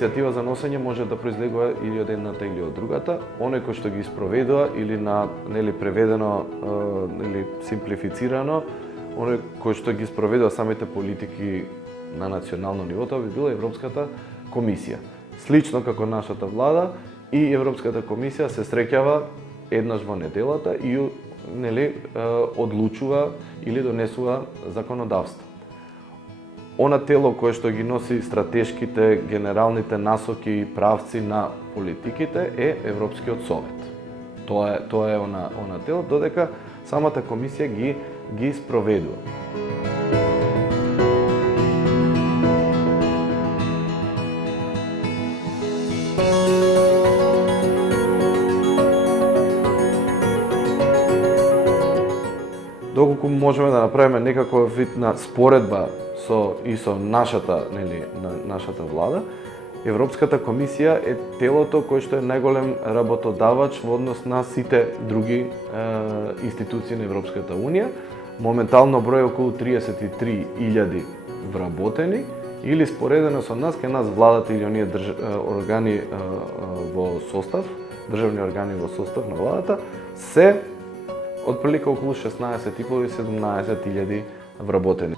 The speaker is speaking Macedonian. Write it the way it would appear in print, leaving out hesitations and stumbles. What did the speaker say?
иницијатива за носење може да произлегува или од едната или од другата. Оној кој што ги спроведува или на преведено или симплифицирано, оној кој што ги спроведува самите политики на национално ниво, тоа би била Европската комисија. Слично како нашата влада и Европската комисија се среќава еднаш во неделата и одлучува или донесува законодавство. Она тело кое што ги носи стратешките, генералните насоки и правци на политиките е Европскиот совет. Тоа е она тело, додека самата комисија ги спроведува. Доколку можеме да направиме некаков вид на споредба со нашата влада, Европската комисија е телото кој што е најголем работодавач во однос на сите други институции на Европската унија. Моментално број околу 33.000 вработени, или споредено со нас, ке нас владата или оние органи во состав, државни органи во состав на владата, се отприлика околу 16.500 – 17.000 вработени.